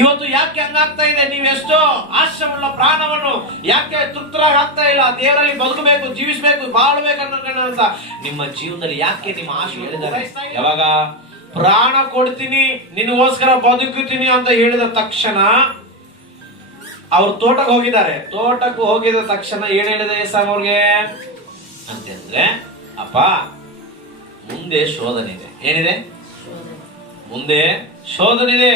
ಇವತ್ತು ಯಾಕೆ ಹಂಗಾಗ್ತಾ ಇದೆ? ನೀವೆಷ್ಟೋ ಆಶ್ರಮುಳ್ಳ ಪ್ರಾಣವನ್ನು ಯಾಕೆ ತೃಪ್ತರಾಗಿ ಆಗ್ತಾ ಇಲ್ಲ? ದೇವರಲ್ಲಿ ಬದುಕಬೇಕು, ಜೀವಿಸಬೇಕು, ಬಾಳ್ಬೇಕು ಅನ್ನೋಂತ ನಿಮ್ಮ ಜೀವನದಲ್ಲಿ ಯಾಕೆ ನಿಮ್ಮ ಆಶೆ ಹೇಳಿದ್ದಾರೆ? ಯಾವಾಗ ಪ್ರಾಣ ಕೊಡ್ತೀನಿ ನಿನಗೋಸ್ಕರ ಬದುಕುತ್ತೀನಿ ಅಂತ ಹೇಳಿದ ತಕ್ಷಣ ಅವ್ರು ತೋಟಕ್ಕೆ ಹೋಗಿದ್ದಾರೆ. ತೋಟಕ್ಕೆ ಹೋಗಿದ ತಕ್ಷಣ ಏನ್ ಹೇಳಿದೆ ಏಸಾವ್ ಅವ್ರಿಗೆ ಅಂತಂದ್ರೆ, ಅಪ್ಪ ಮುಂದೆ ಶೋಧನೆ ಇದೆ. ಏನಿದೆ? ಮುಂದೆ ಶೋಧನೆ ಇದೆ,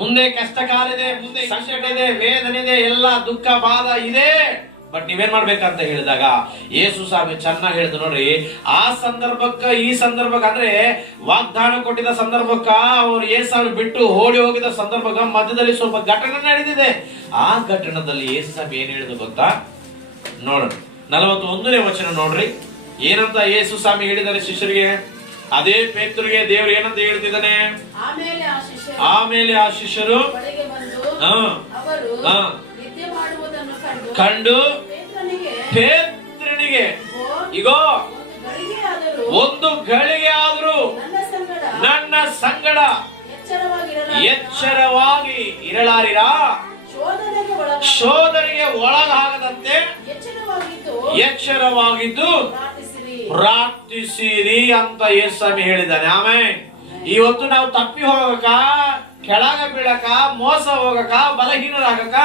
ಮುಂದೆ ಕಷ್ಟ ಕಾಲ ಇದೆ, ಮುಂದೆ ಸಂಕಟ ಇದೆ, ವೇದನೆ ಇದೆ, ಎಲ್ಲ ದುಃಖ ಬಾಧ ಇದೆ. ಬಟ್ ನೀವೇನ್ ಮಾಡ್ಬೇಕಂತ ಹೇಳಿದಾಗ ಯೇಸು ಸ್ವಾಮಿ ಚೆನ್ನಾಗಿ ಹೇಳಿದ್ರು ನೋಡ್ರಿ. ಆ ಸಂದರ್ಭಕ್ಕ ಈ ಸಂದರ್ಭಕ್ಕೆ ಅಂದ್ರೆ ವಾಗ್ದಾನ ಕೊಟ್ಟಿದ್ದ ಸಂದರ್ಭಕ್ಕ ಅವ್ರು ಏಸಾವ್ ಬಿಟ್ಟು ಓಡಿ ಹೋಗಿದ ಸಂದರ್ಭಕ್ಕ ಮಧ್ಯದಲ್ಲಿ ಸ್ವಲ್ಪ ಘಟನೆ ನಡೆದಿದೆ. ಆ ಘಟನದಲ್ಲಿ ಯೇಸು ಸ್ವಾಮಿ ಏನ್ ಹೇಳಿದ್ರು ಗೊತ್ತಾ? ನೋಡ್ರಿ 41ನೇ ವಚನ ನೋಡ್ರಿ. ಏನಂತ ಯೇಸು ಸ್ವಾಮಿ ಹೇಳಿದ್ದಾರೆ ಶಿಷ್ಯರಿಗೆ? ಅದೇ ಪೇತ್ರರಿಗೆ ದೇವರು ಏನಂತ ಹೇಳ್ತಿದ್ದಾನೆ? ಆಮೇಲೆ ಆ ಶಿಷ್ಯರು ಕಂಡು ಪೇತ್ರನಿಗೆ, ಇಗೋ ಒಂದು ಗಳಿಗೆ ಆದರೂ ನನ್ನ ಸಂಗಡ ಎಚ್ಚರವಾಗಿ ಇರಲಾರಿರ, ಶೋಧನೆಗೆ ಒಳಗಾಗದಂತೆ ಎಚ್ಚರವಾಗಿದ್ದು ಪ್ರಾರ್ಥಿಸಿರಿ ಅಂತ ಯೇಸು ಹೇಳಿದ್ದಾನೆ. ಆಮೇಲೆ ಇವತ್ತು ನಾವು ತಪ್ಪಿ ಹೋಗಕ, ಕೆಳಗ ಬೀಳಕ, ಮೋಸ ಹೋಗಕ, ಬಲಹೀನರಾಗಕ,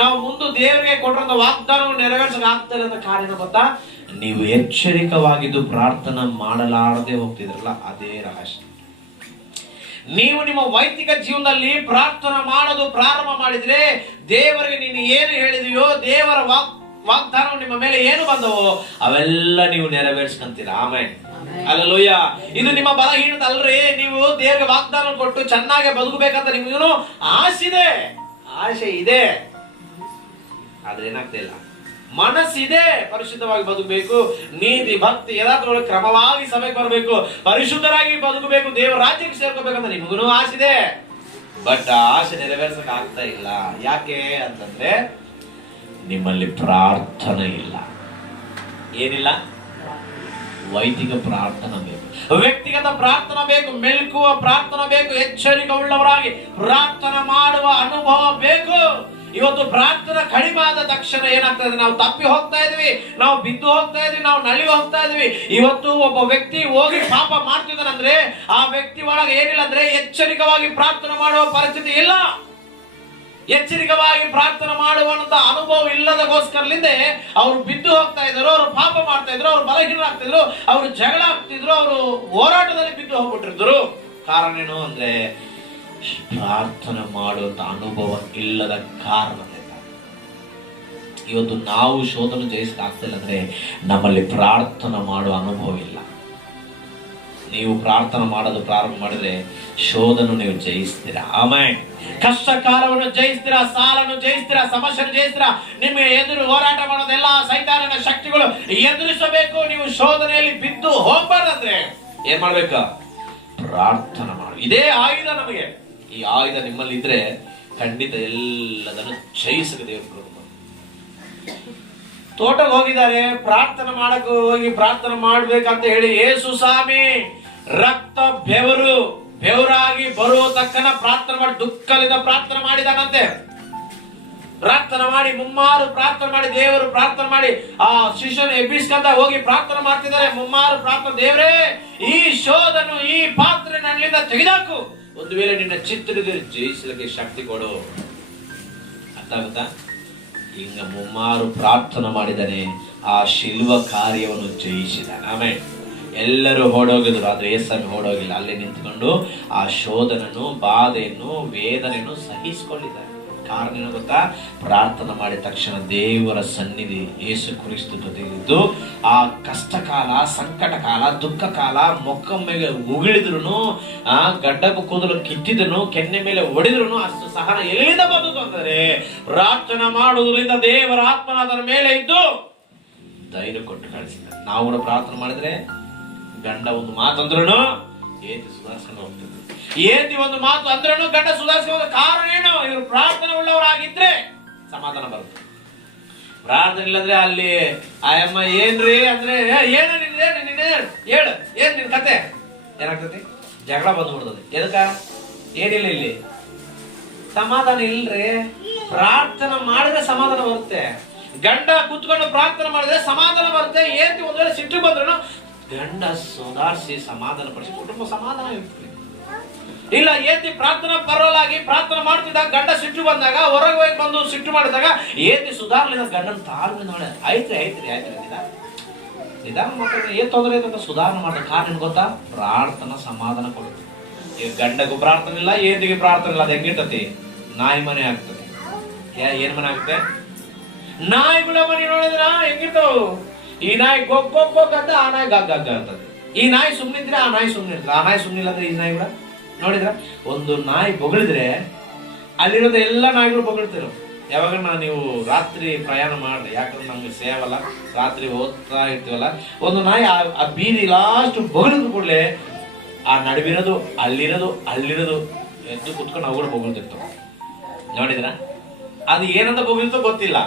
ನಾವು ಮುಂದೆ ದೇವರಿಗೆ ಕೊಟ್ಟಿರೋ ವಾಗ್ದಾನವನ್ನು ನೆರವೇರಿಸಕ್ ಆಗ್ತಾ ಇರೋ ಕಾರಣ ಗೊತ್ತಾ? ನೀವು ಎಚ್ಚರಿಕವಾಗಿದ್ದು ಪ್ರಾರ್ಥನಾ ಮಾಡಲಾರದೆ ಹೋಗ್ತಿದ್ರಲ್ಲ, ಅದೇ ರಹಸ್ಯ. ನೀವು ನಿಮ್ಮ ವೈಯಕ್ತಿಕ ಜೀವನದಲ್ಲಿ ಪ್ರಾರ್ಥನಾ ಮಾಡೋದು ಪ್ರಾರಂಭ ಮಾಡಿದ್ರೆ, ದೇವರಿಗೆ ನೀನು ಏನು ಹೇಳಿದೆಯೋ, ದೇವರ ವಾಗ್ದಾನ ನಿಮ್ಮ ಮೇಲೆ ಏನು ಬಂದವೋ ಅವೆಲ್ಲ ನೀವು ನೆರವೇರಿಸ್ಕೊಂತೀರ. ಆಮೇಲೆ ಅಲ್ಲೂಯ್ಯ. ಇದು ನಿಮ್ಮ ಬಲಹೀನತೆ ಅಲ್ರಿ. ನೀವು ದೇವರಿಗೆ ವಾಗ್ದಾನ ಕೊಟ್ಟು ಚೆನ್ನಾಗಿ ಬದುಕಬೇಕಂತ ನಿಮ್ಗೂ ಆಸೆ ಇದೆ, ಆದ್ರೆ ಏನಾಗ್ತಾ ಇಲ್ಲ. ಮನಸ್ಸಿದೆ, ಪರಿಶುದ್ಧವಾಗಿ ಬದುಕಬೇಕು, ನೀತಿ ಭಕ್ತಿ ಯಥಾರ್ಥವಾಗಿ ಕ್ರಮವಾಗಿ ಸಭೆಗೆ ಬರಬೇಕು, ಪರಿಶುದ್ಧರಾಗಿ ಬದುಕಬೇಕು, ದೇವರ ರಾಜ್ಯಕ್ಕೆ ಸೇರ್ಕೋಬೇಕಂತ ನಿಮ್ಗೂ ಆಸೆ. ಬಟ್ ಆ ಆಸೆ ನೆರವೇರಿಸಕ್ ಆಗ್ತಾ ಇಲ್ಲ. ಯಾಕೆ ಅಂತಂದ್ರೆ ನಿಮ್ಮಲ್ಲಿ ಪ್ರಾರ್ಥನೆ ಇಲ್ಲ. ಏನಿಲ್ಲ? ವೈದಿಕ ಪ್ರಾರ್ಥನಾ ಬೇಕು, ವ್ಯಕ್ತಿಗತ ಪ್ರಾರ್ಥನಾ ಬೇಕು, ಮೆಲುಕುವ ಪ್ರಾರ್ಥನಾ ಬೇಕು, ಎಚ್ಚರಿಕೆ ಉಳ್ಳವರಾಗಿ ಪ್ರಾರ್ಥನಾ ಮಾಡುವ ಅನುಭವ ಬೇಕು. ಇವತ್ತು ಪ್ರಾರ್ಥನಾ ಕಡಿಮೆ ಆದ ತಕ್ಷಣ ಏನಾಗ್ತದೆ? ನಾವು ತಪ್ಪಿ ಹೋಗ್ತಾ ಇದೀವಿ, ನಾವು ಬಿದ್ದು ಹೋಗ್ತಾ ಇದೀವಿ, ನಾವು ನಳಿ ಹೋಗ್ತಾ ಇದೀವಿ. ಇವತ್ತು ಒಬ್ಬ ವ್ಯಕ್ತಿ ಹೋಗಿ ಪಾಪ ಮಾಡ್ತಿದ್ದಾನಂದ್ರೆ ಆ ವ್ಯಕ್ತಿ ಒಳಗೆ ಏನಿಲ್ಲ ಅಂದ್ರೆ ಎಚ್ಚರಿಕವಾಗಿ ಪ್ರಾರ್ಥನೆ ಮಾಡುವ ಪರಿಸ್ಥಿತಿ ಇಲ್ಲ. ಎಚ್ಚರಿಕವಾಗಿ ಪ್ರಾರ್ಥನೆ ಮಾಡುವಂತ ಅನುಭವ ಇಲ್ಲದಗೋಸ್ಕರಲಿಂದ ಅವರು ಬಿದ್ದು ಹೋಗ್ತಾ ಇದ್ರು, ಅವರು ಪಾಪ ಮಾಡ್ತಾ ಇದ್ರು, ಅವರು ಬಲಹೀನರಾಗ್ತಿದ್ರು, ಅವರು ಜಗಳ ಆಗ್ತಿದ್ರು, ಅವರು ಹೋರಾಟದಲ್ಲಿ ಬಿದ್ದು ಹೋಗ್ಬಿಟ್ಟಿದ್ರು. ಕಾರಣ ಏನು ಅಂದ್ರೆ ಪ್ರಾರ್ಥನೆ ಮಾಡುವಂತ ಅನುಭವ ಇಲ್ಲದ ಕಾರಣದಿಂದ ಇವತ್ತು ನಾವು ಶೋಧನೆ ಜಯಿಸಕ್ ಆಗ್ತಿಲ್ಲ ಅಂದ್ರೆ ನಮ್ಮಲ್ಲಿ ಪ್ರಾರ್ಥನೆ ಮಾಡುವ ಅನುಭವ ಇಲ್ಲ. ನೀವು ಪ್ರಾರ್ಥನೆ ಮಾಡೋದು ಪ್ರಾರಂಭ ಮಾಡಿದ್ರೆ ಶೋಧನೆ ನೀವು ಜಯಿಸ್ತೀರಾ. ಆಮೇಲೆ ಕಷ್ಟ ಕಾಲವನ್ನು ಜಯಿಸ್ತೀರಾ, ಸಾಲನ್ನು ಜಯಿಸ್ತೀರಾ, ಸಮಸ್ಯೆಯನ್ನು ಜಯಿಸ್ತೀರಾ. ನಿಮಗೆ ಎದುರು ಹೋರಾಟ ಮಾಡೋದೆಲ್ಲ ಸೈತಾನನ ಶಕ್ತಿಗಳು ಎದುರಿಸಬೇಕು. ನೀವು ಶೋಧನೆಯಲ್ಲಿ ಬಿದ್ದು ಹೋಗ್ಬಾರ್ದಂದ್ರೆ ಏನ್ ಮಾಡ್ಬೇಕು? ಪ್ರಾರ್ಥನೆ ಮಾಡು. ಇದೇ ಆಯುಧ ನಮಗೆ. ಈ ಆಯುಧ ನಿಮ್ಮಲ್ಲಿ ಇದ್ರೆ ಖಂಡಿತ ಎಲ್ಲದನ್ನು ಜಯಿಸಕ್ಕೆ ದೇವರು. ತೋಟಕ್ಕೆ ಹೋಗಿದ್ದಾರೆ, ಪ್ರಾರ್ಥನೆ ಮಾಡಕ್ ಹೋಗಿ ಪ್ರಾರ್ಥನೆ ಮಾಡ್ಬೇಕಂತ ಹೇಳಿ ಯೇಸು ಸ್ವಾಮಿ ರಕ್ತ ಬೆವರಾಗಿ ಬರುವ ತಕ್ಕನ ಪ್ರಾರ್ಥನೆ ಮಾಡಿ ದುಃಖದಿಂದ ಪ್ರಾರ್ಥನೆ ಮಾಡಿದಾನಂತೆ. ಪ್ರಾರ್ಥನೆ ಮಾಡಿ ಮುಮ್ಮಾರು ಪ್ರಾರ್ಥನೆ ಮಾಡಿ ದೇವರು ಪ್ರಾರ್ಥನೆ ಮಾಡಿ ಆ ಶಿಷ್ಯನ ಎಬ್ಬಿಸ್ಕೊಂಡ ಹೋಗಿ ಪ್ರಾರ್ಥನೆ ಮಾಡ್ತಿದ್ದಾರೆ. ಮುಮ್ಮಾರು ಪ್ರಾರ್ಥನೆ, ದೇವರೇ ಈ ಶೋಧನು ಈ ಪಾತ್ರೆ ನನ್ನಿಂದ ತೆಗೆದಾಕು, ಒಂದು ವೇಳೆ ನಿನ್ನ ಚಿತ್ರದಲ್ಲಿ ಜಯಿಸಲಿಕ್ಕೆ ಶಕ್ತಿ ಕೊಡು. ಅರ್ಥ ಆಗುತ್ತಾ? ಹಿಂಗ ಮುಮ್ಮಾರು ಪ್ರಾರ್ಥನೆ ಮಾಡಿದಾನೆ, ಆ ಶಿಲ್ವ ಕಾರ್ಯವನ್ನು ಜಯಿಸಿದಾನೆ. ಆಮೇಲೆ ಎಲ್ಲರೂ ಓಡೋಗಿದ್ರು, ಆದ್ರೆ ಯೇಸು ಓಡೋಗಿಲ್ಲ. ಅಲ್ಲೇ ನಿಂತ್ಕೊಂಡು ಆ ಶೋಧನನ್ನು, ಬಾಧೆಯನ್ನು, ವೇದನೆಯನ್ನು ಸಹಿಸಿಕೊಂಡಿದ್ದಾರೆ. ಕಾರಣ ಏನು ಗೊತ್ತಾ? ಪ್ರಾರ್ಥನೆ ಮಾಡಿದ ತಕ್ಷಣ ದೇವರ ಸನ್ನಿಧಿ ಯೇಸು ಕ್ರಿಸ್ತ ಜೊತೆಗಿದ್ದು ಆ ಕಷ್ಟ ಕಾಲ, ಸಂಕಟ ಕಾಲ, ದುಃಖ ಕಾಲ ಮೊಕ್ಕ ಮೇಲೆ ಉಗಿಳಿದ್ರು, ಆ ಗಡ್ಡ ಕೂದಲು ಕಿತ್ತಿದನು, ಕೆನ್ನೆ ಮೇಲೆ ಹೊಡೆದ್ರು, ಅಷ್ಟು ಸಹನ ಎಲ್ಲಿಂದ ಬಂದದ್ದು ಅಂದರೆ ಪ್ರಾರ್ಥನೆ ಮಾಡುವುದರಿಂದ ದೇವರ ಆತ್ಮನ ಅದರ ಮೇಲೆ ಇದ್ದು ಧೈರ್ಯ ಕೊಟ್ಟು ಕಳಿಸಿದ. ನಾವು ಕೂಡ ಪ್ರಾರ್ಥನೆ ಮಾಡಿದ್ರೆ ಗಂಡ ಒಂದು ಮಾತಂದ್ರೂ ಏತಿ ಸುಧಾರಿಸ್ಕೊಂಡು ಹೋಗ್ತದೆ. ಏತಿ ಒಂದು ಮಾತು ಅಂದ್ರೂ ಗಂಡ ಸುಧಾರಿಸ್ಕೊಂಡು. ಕಾರಣ ಏನು? ಇವರು ಪ್ರಾರ್ಥನೆ ಉಳ್ಳವರಾಗಿದ್ರೆ ಸಮಾಧಾನ ಬರುತ್ತೆ. ಪ್ರಾರ್ಥನೆ ಇಲ್ಲಂದ್ರೆ ಅಲ್ಲಿ ಆಯಮ್ಮ ಏನ್ರಿ ಅಂದ್ರೆ ಏನೇನಿದೆ ಹೇಳು, ಏನ್ ನಿನ್ ಕತೆ ಏನಾಗ್ತತಿ? ಜಗಳ ಬಂದ್ಬಿಡ್ತದೆ. ಎದಕ್ಕ? ಏನಿಲ್ಲ ಇಲ್ಲಿ ಸಮಾಧಾನ ಇಲ್ರಿ. ಪ್ರಾರ್ಥನೆ ಮಾಡಿದ್ರೆ ಸಮಾಧಾನ ಬರುತ್ತೆ. ಗಂಡ ಕುತ್ಕೊಂಡು ಪ್ರಾರ್ಥನೆ ಮಾಡಿದ್ರೆ ಸಮಾಧಾನ ಬರುತ್ತೆ. ಏನ್ ಒಂದ್ ವೇಳೆ ಸಿಟ್ಟು ಬಂದ್ರು ಗಂಡ ಸುಧಾರಿಸಿ ಸಮಾಧಾನ ಪಡಿಸಿ ಕುಟುಂಬ ಸಮಾಧಾನ ಇರ್ತದೆ. ಇಲ್ಲ ಏತಿ ಪ್ರಾರ್ಥನಾ ಪರವಾಗಿ ಪ್ರಾರ್ಥನೆ ಮಾಡ್ತಿದ್ದಾಗ ಗಂಡ ಸಿಟ್ಟು ಬಂದಾಗ ಹೊರಗೆ ಹೋಗಿ ಬಂದು ಸಿಟ್ಟು ಮಾಡಿದಾಗ ಏತಿ ಸುಧಾರಲಿಲ್ಲ ಗಂಡನ ತಾಳ್ಮೆ ನೋಡಿ ಐತ್ರಿ ನಿಧಾನ ಮಕ್ಕಳು ಏನ್ ತೊಂದರೆ ಐತೆ ಅಂತ ಸುಧಾರಣೆ ಮಾಡಿದ ಕಾರಣ ಗೊತ್ತಾ? ಪ್ರಾರ್ಥನಾ ಸಮಾಧಾನ ಕೊಡುತ್ತೆ. ಈಗ ಗಂಡಗೂ ಪ್ರಾರ್ಥನೆ ಇಲ್ಲ, ಏದಿಗೆ ಪ್ರಾರ್ಥನೆ ಇಲ್ಲ, ಅದು ಹೆಂಗಿರ್ತತಿ? ನಾಯಿ ಮನೆ ಆಗ್ತದೆ. ಏನ್ ಮನೆ ಆಗುತ್ತೆ? ನಾಯಿಗಳ ಮನೆ ನೋಡಿದ್ರ ಹೆಂಗಿರ್ತಾವ? ಈ ನಾಯಿ ಗೊಗ್ಗೊಗ್ಗೊಗ್ ಅಂತ ಆ ನಾಯಿ ಗಗ್ಗ ಅಂತದೆ. ಈ ನಾಯಿ ಸುಮ್ಮನಿದ್ರೆ ಆ ನಾಯಿ ಸುಮ್ಮನೆ ಇರ್ತದೆ. ಆ ನಾಯಿ ಸುಮ್ಮನಿಲ್ಲ ಅಂದ್ರೆ ಈ ನಾಯಿಗಳ ನೋಡಿದ್ರ ಒಂದು ನಾಯಿ ಬೊಗಳಿದ್ರೆ ಅಲ್ಲಿರೋದ ಎಲ್ಲ ನಾಯಿಗಳು ಬೊಗಳ್ತಿರೋ. ಯಾವಾಗ ನೀವು ರಾತ್ರಿ ಪ್ರಯಾಣ ಮಾಡ್ರಿ, ಯಾಕಂದ್ರೆ ನಮ್ಗೆ ಸೇವಲ್ಲ, ರಾತ್ರಿ ಓದ್ತಾ ಇರ್ತೀವಲ್ಲ, ಒಂದು ನಾಯಿ ಆ ಬೀದಿ ಲಾಸ್ಟ್ ಬೊಗಳಿದ್ರು ಕೂಡಲೇ ಆ ನಡುವಿರೋದು ಅಲ್ಲಿರೋದು ಎದ್ದು ಕುತ್ಕೊಂಡು ಅವುಗಳು ಬೊಗಳ್ತಿರ್ತಾವ. ನೋಡಿದ್ರ ಅದು ಏನಂತ ಬೊಗಳ್ತೋ ಗೊತ್ತಿಲ್ಲ,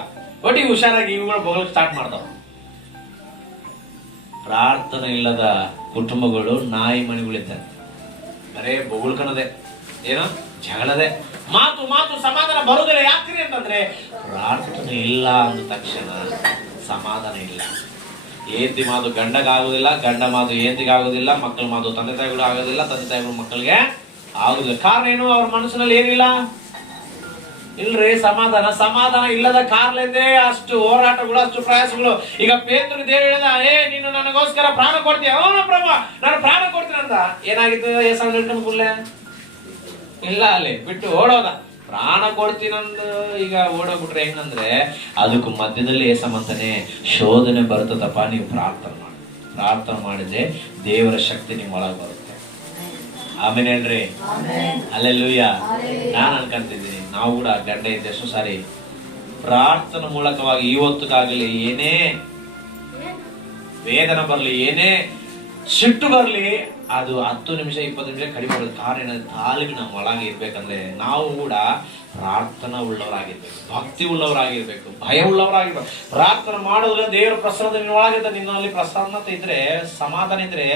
ಒಟ್ಟಿಗೆ ಹುಷಾರಾಗಿ ಇವುಗಳು ಬೊಗಳಕ್ಕೆ ಸ್ಟಾರ್ಟ್ ಮಾಡ್ತಾವ. ಪ್ರಾರ್ಥನೆ ಇಲ್ಲದ ಕುಟುಂಬಗಳು ನಾಯಿ ಮನೆಗಳಿದ್ದಾರೆ. ಬರೇ ಬೊಗಳ್ಕಣದೆ, ಏನೋ ಜಗಳದೆ, ಮಾತು ಸಮಾಧಾನ ಬರುವುದಿಲ್ಲ. ಯಾಕ್ರಿ ಅಂತಂದ್ರೆ ಪ್ರಾರ್ಥನೆ ಇಲ್ಲ ಅಂದ ತಕ್ಷಣ ಸಮಾಧಾನ ಇಲ್ಲ. ಏಂತಿ ಮಾತು ಗಂಡಗಾಗುದಿಲ್ಲ, ಗಂಡ ಮಾತು ಏಂತಿಗಾಗುದಿಲ್ಲ, ಮಕ್ಕಳ ಮಾತು ತಂದೆ ತಾಯಿಗಳು ಆಗೋದಿಲ್ಲ, ತಂದೆ ತಾಯಿಗಳು ಮಕ್ಕಳಿಗೆ ಆಗುದಿಲ್ಲ. ಕಾರಣ ಏನು? ಅವ್ರ ಮನಸ್ಸಿನಲ್ಲಿ ಏನಿಲ್ಲ ಇಲ್ರಿ, ಸಮಾಧಾನ ಇಲ್ಲದ ಕಾರಣದಿಂದ ಅಷ್ಟು ಹೋರಾಟಗಳು, ಅಷ್ಟು ಪ್ರಯಾಸಗಳು. ಈಗ ಪೇತ್ರನು ದೇವರು ಹೇಳಿದ, ನೀನು ನನಗೋಸ್ಕರ ಪ್ರಾಣ ಕೊಡ್ತೀಯ? ಅವನ ಪ್ರಭು ನಾನು ಪ್ರಾಣ ಕೊಡ್ತೀನಿ ಅಂತ. ಏನಾಗಿತ್ತು? ಏಸಾವ್ ಹಿಡ್ಕೊಂಡು ಕೂಡಲೇ ಇಲ್ಲ, ಅಲ್ಲಿ ಬಿಟ್ಟು ಓಡೋದ. ಪ್ರಾಣ ಕೊಡ್ತೀನಂದು ಈಗ ಓಡೋಗ್ಬಿಟ್ರೆ ಹೆಂಗಂದ್ರೆ ಅದಕ್ಕೂ ಮಧ್ಯದಲ್ಲಿ ಏಸಮಂತಾನೆ ಶೋಧನೆ ಬರ್ತದಪ್ಪ, ನೀವು ಪ್ರಾರ್ಥನೆ ಮಾಡಿದ್ರೆ ದೇವರ ಶಕ್ತಿ ನಿಮ್ ಒಳಗೆ ಬರುತ್ತೆ. ಆಮೇಲೆ ಹೇಳ್ರಿ ಅಲ್ಲೆಲ್ಲೂಯ್ಯ. ನಾನು ಅನ್ಕೊಂತಿದ್ದೀನಿ ನಾವು ಕೂಡ ಗಂಡ ಇದ್ದಷ್ಟು ಸಾರಿ ಪ್ರಾರ್ಥನೆ ಮೂಲಕವಾಗಿ ಇವತ್ತಿಗಾಗಲಿ ಏನೇ ವೇದನೆ ಬರ್ಲಿ, ಏನೇ ಸಿಟ್ಟು ಬರ್ಲಿ, ಅದು 10 ನಿಮಿಷ 20 ನಿಮಿಷ ಕಡಿಮೆ ಮಾಡೋದು. ಕಾರಣ ತಾಲಿಗೆ ನಮ್ಮ ಒಳಗೆ ಇರ್ಬೇಕಂದ್ರೆ ನಾವು ಕೂಡ ಪ್ರಾರ್ಥನಾ ಉಳ್ಳವರಾಗಿರ್ಬೇಕು, ಭಕ್ತಿ ಉಳ್ಳವರಾಗಿರ್ಬೇಕು, ಭಯ ಉಳ್ಳವರಾಗಿರ್ಬೇಕು. ಪ್ರಾರ್ಥನೆ ಮಾಡೋದ್ರೆ ದೇವರ ಪ್ರಸನ್ನತೆ ನಿನ್ನ ಒಳಗಿದ್ದ. ನಿನ್ನಲ್ಲಿ ಪ್ರಸನ್ನತೆ ಇದ್ರೆ, ಸಮಾಧಾನ ಇದ್ರೆ,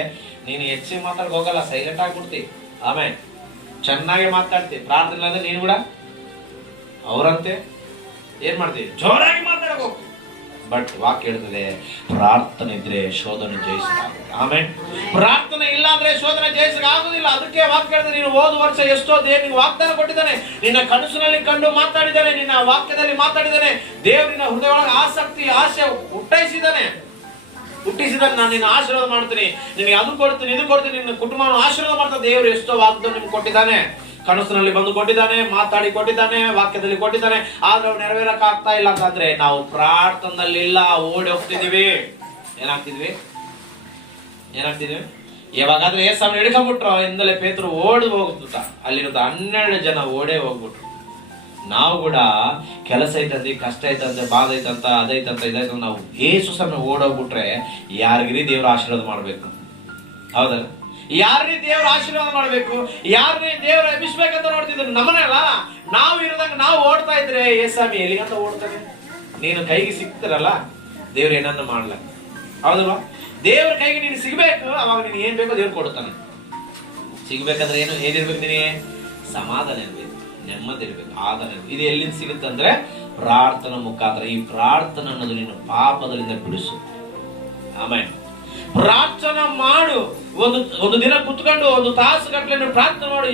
ನೀನು ಹೆಚ್ಚಿಗೆ ಮಾತಾಡಕ್ ಹೋಗಲ್ಲ, ಸೈಲೆಂಟ್ ಆಗ್ಬಿಡ್ತಿ. ಆಮೇಲೆ ಚೆನ್ನಾಗಿ ಮಾತಾಡ್ತಿ. ಪ್ರಾರ್ಥನೆ ಅಂದ್ರೆ ನೀನು ಕೂಡ ಅವರಂತೆ ಏನ್ ಮಾಡ್ತೀವಿ? ಜೋರಾಗಿ ಮಾತಾಡಕ್ ಹೋಗ್ತೀವಿ. ಬಟ್ ವಾಕ್ಯ ಹೇಳ್ತದೆ, ಪ್ರಾರ್ಥನೆ ಇದ್ರೆ ಶೋಧನೆ ಜಯಿಸಲಾಗುತ್ತೆ. ಆಮೇಲೆ ಪ್ರಾರ್ಥನೆ ಇಲ್ಲ ಅಂದ್ರೆ ಶೋಧನೆ ಜಯಿಸಕ್ಕೆ ಆಗುದಿಲ್ಲ. ಅದಕ್ಕೆ ವಾಕ್ಯ ಹೇಳ್ತದೆ, ನೀನು ಹೋದ ವರ್ಷ ಎಷ್ಟೋ ದೇವರಿಗೆ ವಾಗ್ದಾನ ಕೊಟ್ಟಿದ್ದಾನೆ, ನಿನ್ನ ಕನಸಿನಲ್ಲಿ ಕಂಡು ಮಾತಾಡಿದ್ದಾನೆ, ನಿನ್ನ ವಾಕ್ಯದಲ್ಲಿ ಮಾತಾಡಿದ್ದಾನೆ. ದೇವರಿನ ಹೃದಯ ಒಳಗೆ ಆಸಕ್ತಿ, ಆಸೆ ಹುಟ್ಟಿಸಿದ್ದಾನೆ. ನಾನು ನಿನ್ನ ಆಶೀರ್ವಾದ ಮಾಡ್ತೀನಿ, ನಿನಗೆ ಅದು ಕೊಡ್ತೀನಿ, ಇದು ಕೊಡ್ತೀನಿ, ನಿನ್ನ ಕುಟುಂಬವನ್ನು ಆಶೀರ್ವಾದ ಮಾಡ್ತಾನೆ. ದೇವರು ಎಷ್ಟೋ ವಾಗ್ದಾನ ನಿಮ್ಗೆ ಕೊಟ್ಟಿದ್ದಾನೆ, ಕನಸಿನಲ್ಲಿ ಬಂದು ಕೊಟ್ಟಿದ್ದಾನೆ, ಮಾತಾಡಿ ಕೊಟ್ಟಿದ್ದಾನೆ, ವಾಕ್ಯದಲ್ಲಿ ಕೊಟ್ಟಿದ್ದಾನೆ. ಆದ್ರೆ ಅವ್ರು ನೆರವೇರಕ್ ಆಗ್ತಾ ಇಲ್ಲ ಅಂತಂದ್ರೆ ನಾವು ಪ್ರಾರ್ಥನೆಯಲ್ಲಿ ಇಲ್ಲ, ಓಡಿ ಹೋಗ್ತಿದೀವಿ. ಏನಾಗ್ತಿದ್ವಿ? ಯಾವಾಗಾದ್ರೆ ಏಸಾವನ್ನ ಹಿಡ್ಕೊಂಡ್ಬಿಟ್ರು, ಇಂದಲೇ ಪೇತ್ರರು ಓಡಿ ಹೋಗ್ಬಿಟ್ಟ. ಅಲ್ಲಿರೋದು 12 ಜನ ಓಡೇ ಹೋಗ್ಬಿಟ್ರು. ನಾವು ಕೂಡ ಕೆಲಸ ಐತಂತೆ, ಕಷ್ಟ ಐತಂತೆ, ಬಾಧ ಐತಂತ, ಅದೈತಂತ, ಇದೈತಂತ ನಾವು ಏಸು ಸಮಯ ಓಡೋಗ್ಬಿಟ್ರೆ ಯಾರಿಗಿರಿ ದೇವ್ರ ಆಶೀರ್ವಾದ ಮಾಡ್ಬೇಕು? ಹೌದಲ್ಲ? ಯಾರೇ ದೇವ್ರ ಆಶೀರ್ವಾದ ಮಾಡ್ಬೇಕು, ಯಾರನ್ನೇ ದೇವ್ರ ಎಬ್ಬಿಸ್ಬೇಕಂತ ನೋಡ್ತಿದ್ರು. ನಮ್ಮನೆಲ್ಲ ನಾವು ಇರೋದಾಗ ನಾವು ಓಡ್ತಾ ಇದ್ರೆ ಏಸಾಮಿ ಎಲ್ಲಿಗಂತ ಓಡ್ತಾನೆ? ನೀನು ಕೈಗೆ ಸಿಗ್ತಾರಲ್ಲ ದೇವ್ರ ಏನನ್ನ ಮಾಡ್ಲ, ಹೌದಲ್ವಾ? ದೇವ್ರ ಕೈಗೆ ನೀನು ಸಿಗ್ಬೇಕು, ಅವಾಗ ನೀನು ಏನ್ ಬೇಕೋ ದೇವ್ರು ಕೊಡ್ತಾನೆ. ಸಿಗ್ಬೇಕಾದ್ರೆ ಏನಿರ್ಬೇಕು? ನಿನಗೆ ಸಮಾಧಾನ ಇರ್ಬೇಕು, ನೆಮ್ಮದಿ ಇರ್ಬೇಕು, ಆಧಾರ ಇರ್ಬೇಕು. ಇದು ಎಲ್ಲಿಂದ ಸಿಗುತ್ತಂದ್ರೆ ಪ್ರಾರ್ಥನಾ ಮುಖಾಂತರ. ಈ ಪ್ರಾರ್ಥನೆ ಅನ್ನೋದು ನೀನು ಪಾಪದಿಂದ ಬಿಡಿಸು. ಆಮೇಲೆ ಪ್ರಾರ್ಥನಾ ಮಾಡು. ಒಂದು ದಿನ ಕುತ್ಕೊಂಡು 1 ತಾಸು ಗಟ್ಟಲೆ ಪ್ರಾರ್ಥನೆ ಮಾಡು.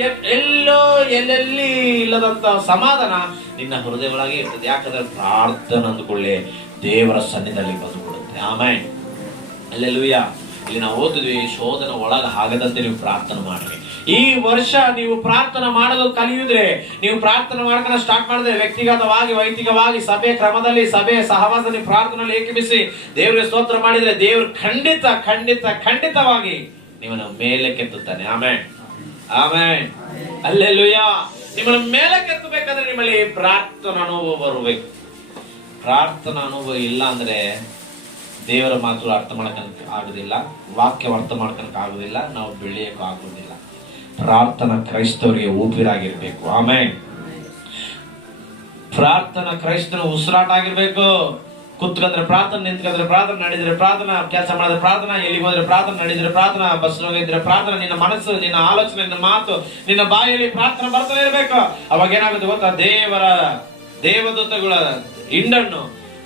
ಎಲ್ಲೆಲ್ಲಿ ಇಲ್ಲದಂತ ಸಮಾಧಾನ ನಿನ್ನ ಹೃದಯ ಒಳಗೆ ಇರ್ತದೆ. ಯಾಕಂದ್ರೆ ಪ್ರಾರ್ಥನೆ ಅಂದ್ಕೊಳ್ಳಿ ದೇವರ ಸನ್ನಿಧಿಯಲ್ಲಿ ಬಂದುಬಿಡುತ್ತೆ. ಆಮೇಲೆ ಅಲ್ಲೆಲ್ಲೂಯ್ಯ. ಇಲ್ಲಿ ನಾವು ಓದಿದ್ವಿ, ಶೋಧನೆ ಒಳಗೆ ಆಗದಂತೆ ನೀವು ಪ್ರಾರ್ಥನೆ ಮಾಡ್ರಿ. ಈ ವರ್ಷ ನೀವು ಪ್ರಾರ್ಥನೆ ಮಾಡಲು ಕಲಿಯುದ್ರೆ, ನೀವು ಪ್ರಾರ್ಥನೆ ಮಾಡ್ಕೊಂಡು ಸ್ಟಾರ್ಟ್ ಮಾಡಿದ್ರೆ, ವ್ಯಕ್ತಿಗತವಾಗಿ, ವೈಯಕ್ತಿಕವಾಗಿ, ಸಭೆ ಕ್ರಮದಲ್ಲಿ, ಸಭೆ ಸಹವಾಸದಲ್ಲಿ ಪ್ರಾರ್ಥನೆಯಲ್ಲಿ ಏಕಮಿಸಿ ದೇವರಿಗೆ ಸ್ತೋತ್ರ ಮಾಡಿದ್ರೆ ದೇವರು ಖಂಡಿತವಾಗಿ ನಿಮ್ಮನ್ನು ಮೇಲೆ ಕೆತ್ತುತ್ತಾನೆ. ಆಮೇಲೆ ಅಲ್ಲೆಲ್ಲೂಯ್ಯ. ನಿಮ್ಮನ್ನು ಮೇಲೆ ಕೆತ್ತಬೇಕಾದ್ರೆ ನಿಮ್ಮಲ್ಲಿ ಪ್ರಾರ್ಥನಾ ಅನುಭವ ಬರಬೇಕು. ಪ್ರಾರ್ಥನಾ ಅನುಭವ ಇಲ್ಲ ಅಂದ್ರೆ ದೇವರ ಮಾತು ಅರ್ಥ ಮಾಡ್ಕೊಳಕ್ ಆಗುದಿಲ್ಲ, ವಾಕ್ಯ ಅರ್ಥ ಮಾಡ್ಕೊಳಕ್ ಆಗುದಿಲ್ಲ, ನಾವು ಬೆಳೆಯಕ್ಕೂ ಆಗುದಿಲ್ಲ. ಪ್ರಾರ್ಥನಾ ಕ್ರೈಸ್ತವರಿಗೆ ಊಪಿರಾಗಿರ್ಬೇಕು. ಆಮೇಲೆ ಪ್ರಾರ್ಥನಾ ಕ್ರೈಸ್ತನ ಉಸಿರಾಟ ಆಗಿರ್ಬೇಕು. ಕುತ್ಕೊಂಡ್ರೆ ಪ್ರಾರ್ಥನೆ, ನಿಂತ್ಕೊಂಡ್ರೆ ಪ್ರಾರ್ಥನೆ, ನಡೆದ್ರೆ ಪ್ರಾರ್ಥನಾ, ಕೆಲಸ ಮಾಡಿದ್ರೆ ಪ್ರಾರ್ಥನಾ, ಎಲ್ಲಿಗೆ ಹೋದ್ರೆ ಪ್ರಾರ್ಥನೆ, ನಡೆದ್ರೆ ಪ್ರಾರ್ಥನಾ, ಬಸ್ ಹೋಗಿದ್ರೆ ಪ್ರಾರ್ಥನೆ. ನಿನ್ನ ಮನಸ್ಸು, ನಿನ್ನ ಆಲೋಚನೆ, ನಿನ್ನ ಮಾತು, ನಿನ್ನ ಬಾಯಲ್ಲಿ ಪ್ರಾರ್ಥನೆ ಬರ್ತಾನೆ ಇರ್ಬೇಕು. ಅವಾಗ ಏನಾಗುತ್ತೆ ಗೊತ್ತಾ? ದೇವದೂತಗಳ ಹಿಂಡನ್ನು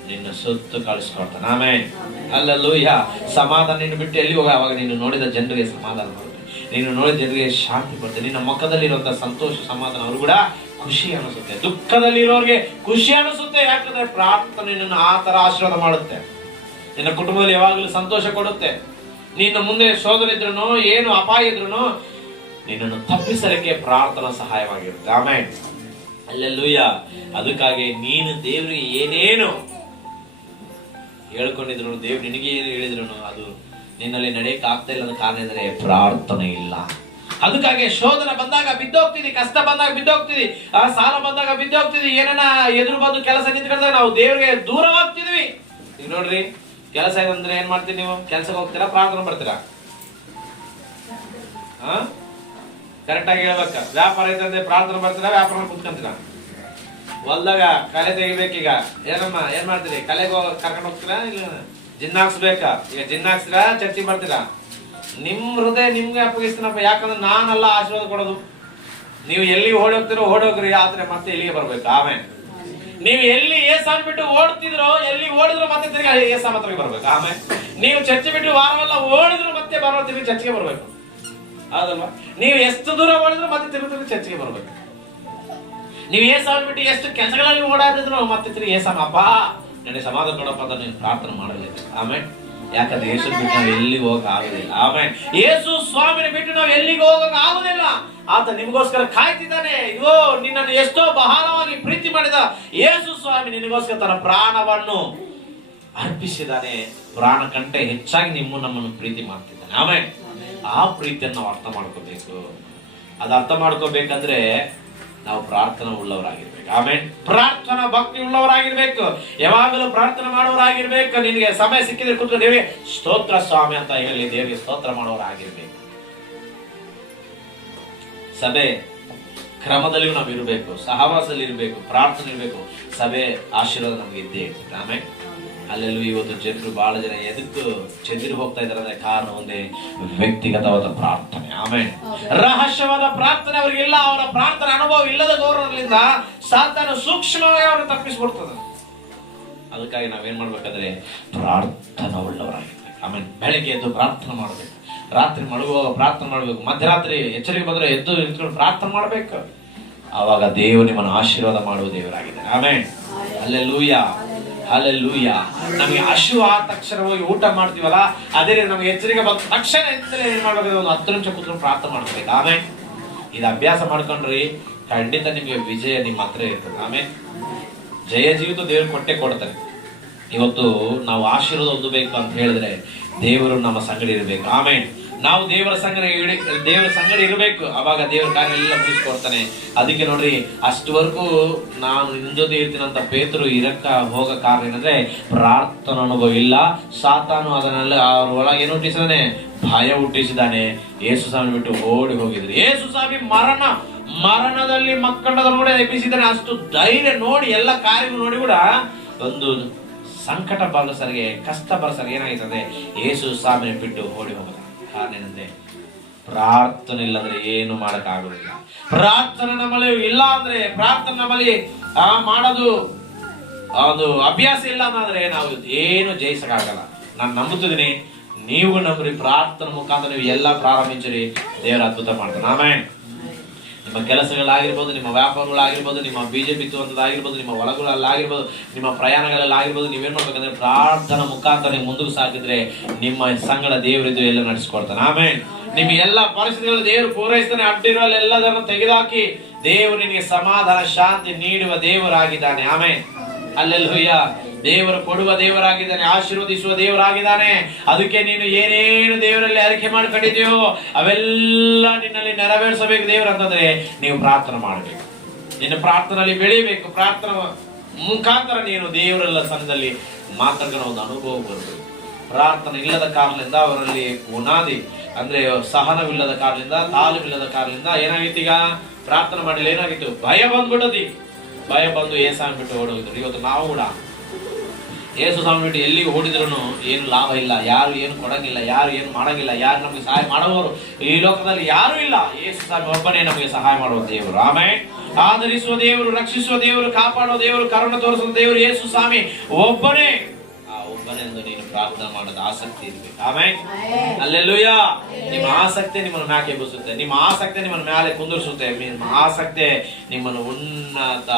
ನಿನ್ನ ಸುತ್ತು ಕಳಿಸ್ಕೊಡ್ತಾನೆ. ಆಮೇಲೆ ಅಲ್ಲೂಯ್ಯ. ಸಮಾಧಾನ ನಿನ್ನ ಬಿಟ್ಟು ಎಲ್ಲಿ ಹೋಗ? ಅವಾಗ ನೀನು ನೋಡಿದ ಜನರಿಗೆ ಸಮಾಧಾನ ಬರುತ್ತೆ, ನೀನು ನೋಡಿದ ಜನರಿಗೆ ಶಾಂತಿ ಬರುತ್ತೆ, ನಿನ್ನ ಮುಖದಲ್ಲಿರುವಂತಹ ಸಂತೋಷ, ಸಮಾಧಾನ ಅವರು ಕೂಡ ಖುಷಿ ಅನಿಸುತ್ತೆ. ದುಃಖದಲ್ಲಿರೋರಿಗೆ ಖುಷಿ ಅನಿಸುತ್ತೆ. ಯಾಕಂದ್ರೆ ಪ್ರಾರ್ಥನೆ ನಿನ್ನ ಆ ತರ ಆಶೀರ್ವಾದ ಮಾಡುತ್ತೆ. ನಿನ್ನ ಕುಟುಂಬದಲ್ಲಿ ಯಾವಾಗಲೂ ಸಂತೋಷ ಕೊಡುತ್ತೆ. ನಿನ್ನ ಮುಂದೆ ಶೋಧನೆ ಇದ್ರು, ಏನು ಅಪಾಯ ಇದ್ರು ನಿನ್ನನ್ನು ತಪ್ಪಿಸಲಿಕ್ಕೆ ಪ್ರಾರ್ಥನಾ ಸಹಾಯವಾಗಿರುತ್ತೆ. ಆಮೇಲೆ ಅಲ್ಲೆಲ್ಲೂಯ್ಯ. ಅದಕ್ಕಾಗಿ ನೀನು ದೇವ್ರಿಗೆ ಏನೇನು ಹೇಳ್ಕೊಂಡಿದ್ರು, ದೇವ್ರು ನಿನಗೆ ಏನು ಹೇಳಿದ್ರು ಅದು ನಿನ್ನಲ್ಲಿ ನಡೆಯಕ್ಕೆ ಆಗ್ತಾ ಇಲ್ಲದ ಕಾರಣ ಎಂದರೆ ಪ್ರಾರ್ಥನೆ ಇಲ್ಲ. ಅದಕ್ಕಾಗಿ ಶೋಧನೆ ಬಂದಾಗ ಬಿದ್ದೋಗ್ತಿದಿ, ಕಷ್ಟ ಬಂದಾಗ ಬಿದ್ದೋಗ್ತಿದಿ, ಸಾಲ ಬಂದಾಗ ಬಿದ್ದೋಗ್ತಿದಿ, ಏನನ್ನ ಎದುರು ಬಂದು ಕೆಲಸ ನಿಂತ್ಕೊಂಡಾಗ ನಾವು ದೇವ್ರಿಗೆ ದೂರವಾಗ್ತಿದ್ವಿ. ಈಗ ನೋಡ್ರಿ, ಕೆಲಸ ಅಂದ್ರೆ ಏನ್ ಮಾಡ್ತೀರಿ ನೀವು? ಕೆಲ್ಸಕ್ಕೆ ಹೋಗ್ತೀರಾ, ಪ್ರಾರ್ಥನೆ ಬರ್ತೀರಾ? ಕರೆಕ್ಟ್ ಆಗಿ ಹೇಳ್ಬೇಕ. ವ್ಯಾಪಾರ ಐತಂದ್ರೆ ಪ್ರಾರ್ಥನೆ ಬರ್ತೀರಾ, ವ್ಯಾಪಾರ ಕುತ್ಕೊಂತೀರಾ? ಹೊಲ್ದಾಗ ಕಲೆ ತೆಗಿಬೇಕೀಗ, ಏನಮ್ಮ ಏನ್ ಮಾಡ್ತೀರಿ? ಕಲೆಗೆ ಕರ್ಕೊಂಡು ಹೋಗ್ತೀರಾ? ಇಲ್ಲ ಜಿನ್ನಾಕ್ಸ್ಬೇಕಾ? ಈಗ ಜಿನ್ನಾಕ್ಸ್ತೀರಾ, ಚರ್ಚಿ ಬರ್ತೀರಾ? ನಿಮ್ ಹೃದಯ ನಿಮ್ಗೆ ಅಪ್ಪಗಿಸ್ತೀನಪ್ಪ. ಯಾಕಂದ್ರೆ ನಾನೆಲ್ಲ ಆಶೀರ್ವಾದ ಕೊಡೋದು. ನೀವು ಎಲ್ಲಿ ಓಡೋಗ್ತಿರೋ ಓಡೋಗ್ರಿ, ಆದ್ರೆ ಮತ್ತೆ ಇಲ್ಲಿಗೆ ಬರ್ಬೇಕು. ಆಮೇಲೆ ನೀವು ಎಲ್ಲಿ ಏಸಾನ್ ಬಿಟ್ಟು ಓಡ್ತಿದ್ರೋ, ಎಲ್ಲಿ ಓಡಿದ್ರು ಮತ್ತೆ ತಿರ್ಗಿ ಏಸಾ ಮಾತ್ರ ಬರ್ಬೇಕು. ಆಮೇಲೆ ನೀವು ಚರ್ಚೆ ಬಿಟ್ಟು ವಾರವೆಲ್ಲ ಓಡಿದ್ರು ಮತ್ತೆ ಬರೋ ತಿರ್ಗಿ ಚರ್ಚೆಗೆ ಬರ್ಬೇಕು. ಹೌದಲ್ವಾ? ನೀವು ಎಷ್ಟು ದೂರ ಓಡಿದ್ರು ಮತ್ತೆ ತಿರುಗಿ ಚರ್ಚೆಗೆ ಬರ್ಬೇಕು. ನೀವು ಏಸಾನ್ ಬಿಟ್ಟು ಎಷ್ಟು ಕೆಲಸಗಳಲ್ಲಿ ಓಡಾಡಿದ್ರು ಮತ್ತೆ ತಿರುಗಿ ಏಸಮ್ಮಪ್ಪ ನನಗೆ ಸಮಾಧಾನ ಕೊಡಪ್ಪ ಅಂತ ನೀನು ಪ್ರಾರ್ಥನೆ ಮಾಡಲಿಲ್ಲ. ಆಮೇಲೆ ಯಾಕಂದ್ರೆ ಯೇಸು ಬಿಟ್ಟು ನಾವು ಎಲ್ಲಿಗೆ ಹೋಗಕ್ ಆಗುದಿಲ್ಲ. ಆಮೇಲೆ ಯೇಸು ಸ್ವಾಮಿನ ಬಿಟ್ಟು ನಾವು ಎಲ್ಲಿಗೆ ಹೋಗಕ್ ಆಗುದಿಲ್ಲ. ಆತ ನಿಮಗೋಸ್ಕರ ಕಾಯ್ತಿದ್ದಾನೆ. ಇಗೋ ನಿನ್ನನ್ನು ಎಷ್ಟೋ ಬಹಳವಾಗಿ ಪ್ರೀತಿ ಮಾಡಿದ ಯೇಸು ಸ್ವಾಮಿ ನಿನಗೋಸ್ಕರ ತನ್ನ ಪ್ರಾಣವನ್ನು ಅರ್ಪಿಸಿದ್ದಾನೆ. ಪ್ರಾಣ ಕಂటే ಹೆಚ್ಚಾಗಿ ನಮ್ಮನ್ನು ಪ್ರೀತಿ ಮಾಡ್ತಿದ್ದಾನೆ. ಆಮೇಲೆ ಆ ಪ್ರೀತಿಯನ್ನು ನಾವು ಅರ್ಥ ಮಾಡ್ಕೋಬೇಕು. ಅದು ಅರ್ಥ ಮಾಡ್ಕೋಬೇಕಂದ್ರೆ ನಾವು ಪ್ರಾರ್ಥನಾ ಉಳ್ಳವರಾಗಿರ್ಬೇಕು. ಆಮೇಲೆ ಪ್ರಾರ್ಥನಾ ಭಕ್ತಿ ಉಳ್ಳವರಾಗಿರ್ಬೇಕು. ಯಾವಾಗಲೂ ಪ್ರಾರ್ಥನೆ ಮಾಡೋರಾಗಿರ್ಬೇಕು. ನಿನಗೆ ಸಮಯ ಸಿಕ್ಕಿದ್ರೆ ಕೂತ್ಕೊಂಡು ದೇವಿ ಸ್ತೋತ್ರ ಸ್ವಾಮಿ ಅಂತ ಹೇಳಿ ದೇವಿಗೆ ಸ್ತೋತ್ರ ಮಾಡೋರಾಗಿರ್ಬೇಕು. ಸಭೆ ಕ್ರಮದಲ್ಲಿ ನಾವು ಇರಬೇಕು, ಸಹವಾಸದಲ್ಲಿ ಇರಬೇಕು, ಪ್ರಾರ್ಥನೆ ಇರಬೇಕು. ಸಭೆ ಆಶೀರ್ವಾದ ನಮ್ಗೆ ಇದ್ದೇ ಇರ್ತದೆ. ಆಮೇಲೆ ಅಲ್ಲೆಲ್ಲೂ ಇವತ್ತು ಜನರು ಬಹಳ ಜನ ಎದಕ್ಕೂ ಚೆದರಿ ಹೋಗ್ತಾ ಇದಾರೆ ಅಂದ್ರೆ ಕಾರಣ ಒಂದೇ, ವ್ಯಕ್ತಿಗತವಾದ ಪ್ರಾರ್ಥನೆ. ಆಮೇಲೆ ರಹಸ್ಯವಾದ ಪ್ರಾರ್ಥನೆ ಅವ್ರಿಗಿಲ್ಲ. ಅವರ ಪ್ರಾರ್ಥನೆ ಅನುಭವ ಇಲ್ಲದ ಗೌರವದಿಂದ ಸಾತಾನು ಸೂಕ್ಷ್ಮವಾಗಿ ಅವ್ರನ್ನ ತಪ್ಪಿಸ್ಬಿಡ್ತದೆ. ಅದಕ್ಕಾಗಿ ನಾವೇನ್ ಮಾಡ್ಬೇಕಂದ್ರೆ ಪ್ರಾರ್ಥನಾ ಉಳ್ಳವರಾಗಿರ್ಬೇಕು. ಆಮೇಲೆ ಬೆಳಗ್ಗೆ ಎದ್ದು ಪ್ರಾರ್ಥನೆ ಮಾಡ್ಬೇಕು, ರಾತ್ರಿ ಮಲಗುವಾಗ ಪ್ರಾರ್ಥನೆ ಮಾಡ್ಬೇಕು, ಮಧ್ಯರಾತ್ರಿ ಎಚ್ಚರಿಕೆ ಬಂದ್ರೆ ಎದ್ದು ನಿಂತ್ಕೊಂಡು ಪ್ರಾರ್ಥನೆ ಮಾಡ್ಬೇಕು. ಆವಾಗ ದೇವರು ನಿಮ್ಮನ್ನು ಆಶೀರ್ವಾದ ಮಾಡುವ ದೇವರಾಗಿದ್ದಾನೆ. ಆಮೇಲೆ ಅಲ್ಲೆಲ್ಲೂಯ್ಯ, ಅಲ್ಲೆಲ್ಲೂಯ್ಯ. ನಮಗೆ ಹಶು ಆದ ತಕ್ಷಣ ಹೋಗಿ ಊಟ ಮಾಡ್ತೀವಲ್ಲ, ಅದೇ ನಮಗೆ ಎಚ್ಚರಿಕೆ ಬಂದ ತಕ್ಷಣ ಏನ್ ಮಾಡ್ಬೇಕು? ಒಂದು 10 ನಿಮಿಷ ಕೂತ್ಕೊಂಡು ಪ್ರಾರ್ಥನೆ ಮಾಡ್ಬೇಕು. ಆಮೇಲೆ ಇದು ಅಭ್ಯಾಸ ಮಾಡ್ಕೊಂಡ್ರಿ, ಖಂಡಿತ ನಿಮಗೆ ವಿಜಯ ನಿಮ್ಮ ಹತ್ರ ಇರ್ತದೆ. ಆಮೇಲೆ ಜಯ ಜೀವಿತ ದೇವರು ಕೊಡ್ತಾರೆ. ಇವತ್ತು ನಾವು ಆಶೀರ್ವಾದ ಹೊಂದಬೇಕು ಅಂತ ಹೇಳಿದ್ರೆ ದೇವರು ನಮ್ಮ ಸಂಗಡ ಇರಬೇಕು. ಆಮೇಲೆ ನಾವು ದೇವರ ಸಂಗಡ ಇರಬೇಕು. ಅವಾಗ ದೇವರ ಕಾರ್ಯ ಎಲ್ಲ ಮುಗಿಸ್ಕೊಡ್ತಾನೆ. ಅದಕ್ಕೆ ನೋಡ್ರಿ, ಅಷ್ಟವರೆಗೂ ನಾನು ನಿನ್ನ ಜೊತೆ ಇರ್ತೀನಿ ಅಂತ ಪೇತರು ಇರಕ್ಕ ಹೋಗ ಕಾರಣ ಏನಂದ್ರೆ ಪ್ರಾರ್ಥನಾ ಅನುಭವ ಇಲ್ಲ. ಸಾತಾನು ಅದನ್ನೆಲ್ಲ ಅವ್ರ ಒಳಗೆ ಏನು ಹುಟ್ಟಿಸಿದಾನೆ? ಭಯ ಹುಟ್ಟಿಸಿದಾನೆ. ಯೇಸು ಸ್ವಾಮಿ ಬಿಟ್ಟು ಓಡಿ ಹೋಗಿದ್ರು. ಯೇಸು ಸ್ವಾಮಿ ಮರಣದಲ್ಲಿ ಮಕ್ಕಳದ ನೋಡಿ ಎಬ್ಬಿಸಿದಾನೆ. ಅಷ್ಟು ಧೈರ್ಯ ನೋಡಿ, ಎಲ್ಲ ಕಾರ್ಯಗಳು ನೋಡಿ ಕೂಡ ಒಂದು ಸಂಕಟ ಬರಸರಿಗೆ, ಕಷ್ಟ ಬರಸರಿಗೆ ಏನಾಗ್ತದೆ? ಯೇಸು ಸ್ವಾಮಿನ ಬಿಟ್ಟು ಓಡಿ ಹೋಗದ ಕಾರಣ ಏನಂದ್ರೆ ಪ್ರಾರ್ಥನೆ ಇಲ್ಲಂದ್ರೆ ಏನು ಮಾಡಕ್ ಆಗುದಿಲ್ಲ. ಪ್ರಾರ್ಥನೆ ನಮ್ಮಲ್ಲಿ ಇಲ್ಲ ಅಂದ್ರೆ, ಪ್ರಾರ್ಥನೆ ನಮ್ಮಲ್ಲಿ ಮಾಡೋದು ಅದು ಅಭ್ಯಾಸ ಇಲ್ಲ ಅಂದ್ರೆ ನಾವು ಏನು ಜಯಿಸಕ್ಕಾಗಲ್ಲ. ನಾನು ನಂಬುತ್ತಿದ್ದೀನಿ, ನೀವು ನಂಬ್ರಿ. ಪ್ರಾರ್ಥನೆ ಮುಖಾಂತರ ನೀವು ಎಲ್ಲ ಪ್ರಾರಂಭಿಸಿರಿ, ದೇವರ ಅದ್ಭುತ ಮಾಡ್ತಾನೆ. ಆಮೇಲೆ ನಿಮ್ಮ ಕೆಲಸಗಳಾಗಿರ್ಬೋದು, ನಿಮ್ಮ ವ್ಯಾಪಾರಗಳಾಗಿರ್ಬೋದು, ನಿಮ್ಮ ಬಿಜೆಪಿ ಆಗಿರ್ಬೋದು, ನಿಮ್ಮ ಹೊಲಗಳಲ್ಲಾಗಿರ್ಬೋದು, ನಿಮ್ಮ ಪ್ರಯಾಣಗಳಲ್ಲಾಗಿರ್ಬೋದು, ನೀವೇನ್ ಮಾಡ್ಬೇಕಂದ್ರೆ ಪ್ರಾರ್ಥನಾ ಮುಖಾಂತರ ನೀವು ಮುಂದಕ್ಕೆ ಸಾಗಿದ್ರೆ ನಿಮ್ಮ ಸಂಗಡ ದೇವರಿದ್ದು ಎಲ್ಲ ನಡೆಸ್ಕೊಡ್ತಾನೆ. ಆಮೇಲೆ ನಿಮ್ಗೆ ಎಲ್ಲ ಪರಿಸ್ಥಿತಿಗಳು ದೇವರು ಪೂರೈಸ್ತಾನೆ. ಅಡ್ಡಿರೋಲ್ಲ ಎಲ್ಲದನ್ನು ತೆಗೆದುಹಾಕಿ ದೇವರು ನಿನಗೆ ಸಮಾಧಾನ, ಶಾಂತಿ ನೀಡುವ ದೇವರಾಗಿದ್ದಾನೆ. ಆಮೇಲೆ ಅಲ್ಲೆಲ್ಲೂಯ್ಯ. ದೇವರು ಕೊಡುವ ದೇವರಾಗಿದ್ದಾನೆ, ಆಶೀರ್ವದಿಸುವ ದೇವರಾಗಿದ್ದಾನೆ. ಅದಕ್ಕೆ ನೀನು ಏನೇನು ದೇವರಲ್ಲಿ ಅರಿಕೆ ಮಾಡ್ಕೊಂಡಿದೆಯೋ ಅವೆಲ್ಲ ನಿನ್ನಲ್ಲಿ ನೆರವೇರಿಸಬೇಕು ದೇವರು ಅಂತಂದ್ರೆ ನೀವು ಪ್ರಾರ್ಥನೆ ಮಾಡಬೇಕು. ನಿನ್ನ ಪ್ರಾರ್ಥನೆಯಲ್ಲಿ ಬೆಳಿಬೇಕು. ಪ್ರಾರ್ಥನೆ ಮುಖಾಂತರ ನೀನು ದೇವರೆಲ್ಲ ಸನ್ನಿಧಿಯಲ್ಲಿ ಮಾತಾಡ್ಕೊಂಡು ಒಂದು ಅನುಭವ ಬರಬೇಕು. ಪ್ರಾರ್ಥನೆ ಇಲ್ಲದ ಕಾರಣದಿಂದ ಅವರಲ್ಲಿ ಗುಣಾದಿ ಅಂದ್ರೆ ಸಹನವಿಲ್ಲದ ಕಾರಣದಿಂದ, ತಾಲೂವಿಲ್ಲದ ಕಾರಣದಿಂದ ಏನಾಗಿತ್ತು? ಈಗ ಪ್ರಾರ್ಥನೆ ಮಾಡಲಿ ಏನಾಗಿತ್ತು? ಭಯ ಬಂದ್ಬಿಟ್ಟದಿ. ಭಯ ಬಂದು ಏಸಾಗ್ಬಿಟ್ಟು ಓಡೋಗಿದ್ರು. ಇವತ್ತು ನಾವು ಕೂಡ ಯೇಸು ಸ್ವಾಮಿ ಬಿಟ್ಟು ಎಲ್ಲಿಗೆ ಓಡಿದ್ರು ಏನು ಲಾಭ ಇಲ್ಲ, ಯಾರು ಏನು ಕೊಡಂಗಿಲ್ಲ, ಯಾರು ಏನು ಮಾಡಂಗಿಲ್ಲ, ಯಾರು ನಮಗೆ ಸಹಾಯ ಮಾಡುವವರು ಈ ಲೋಕದಲ್ಲಿ ಯಾರು ಇಲ್ಲ. ಯೇಸು ಸ್ವಾಮಿ ಒಬ್ಬನೇ ನಮಗೆ ಸಹಾಯ ಮಾಡುವ ದೇವರು. ಆಮೇಲೆ ಆದರಿಸುವ ದೇವರು, ರಕ್ಷಿಸುವ ದೇವರು, ಕಾಪಾಡುವ ದೇವರು, ಕರುಣೆ ತೋರಿಸುವ ದೇವರು ಯೇಸು ಸ್ವಾಮಿ ಒಬ್ಬನೇ. ಆ ಒಬ್ಬನೆಂದು ನೀನು ಪ್ರಾರ್ಥನೆ ಮಾಡೋದು ಆಸಕ್ತಿ ಇರ್ಬೇಕು. ಆಮೇಲೆ ಹಲ್ಲೆಲೂಯಾ. ನಿಮ್ಮ ಆಸಕ್ತಿ ನಿಮ್ಮನ್ನು ಮ್ಯಾಕೆ ಎಬ್ಬಿಸುತ್ತೆ, ನಿಮ್ಮ ಆಸಕ್ತಿ ನಿಮ್ಮನ್ನು ಮ್ಯಾಲೆ ಕುಂದಿರಿಸುತ್ತೆ, ನಿಮ್ಮ ಆಸಕ್ತಿ ನಿಮ್ಮನ್ನು ಉನ್ನತ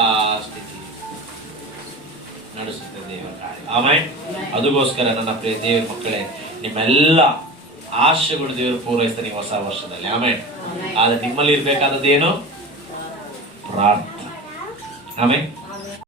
ಸ್ಥಿತಿ ನಡೆಸುತ್ತೆ ದೇವರ ಕಾರ್ಯ. ಆಮೇಲೆ ಅದಕ್ಕೋಸ್ಕರ ನನ್ನ ಪ್ರಿಯ ದೇವರ ಮಕ್ಕಳೇ, ನಿಮ್ಮೆಲ್ಲ ಆಶೆಗಳು ದೇವರು ಪೂರೈಸ್ತಾನೆ ಈ ಹೊಸ ವರ್ಷದಲ್ಲಿ. ಆಮೇಲೆ ಆದ್ರೆ ನಿಮ್ಮಲ್ಲಿ ಇರ್ಬೇಕಾದದ್ದೇನು? ಪ್ರಾರ್ಥನೆ. ಆಮೇಲೆ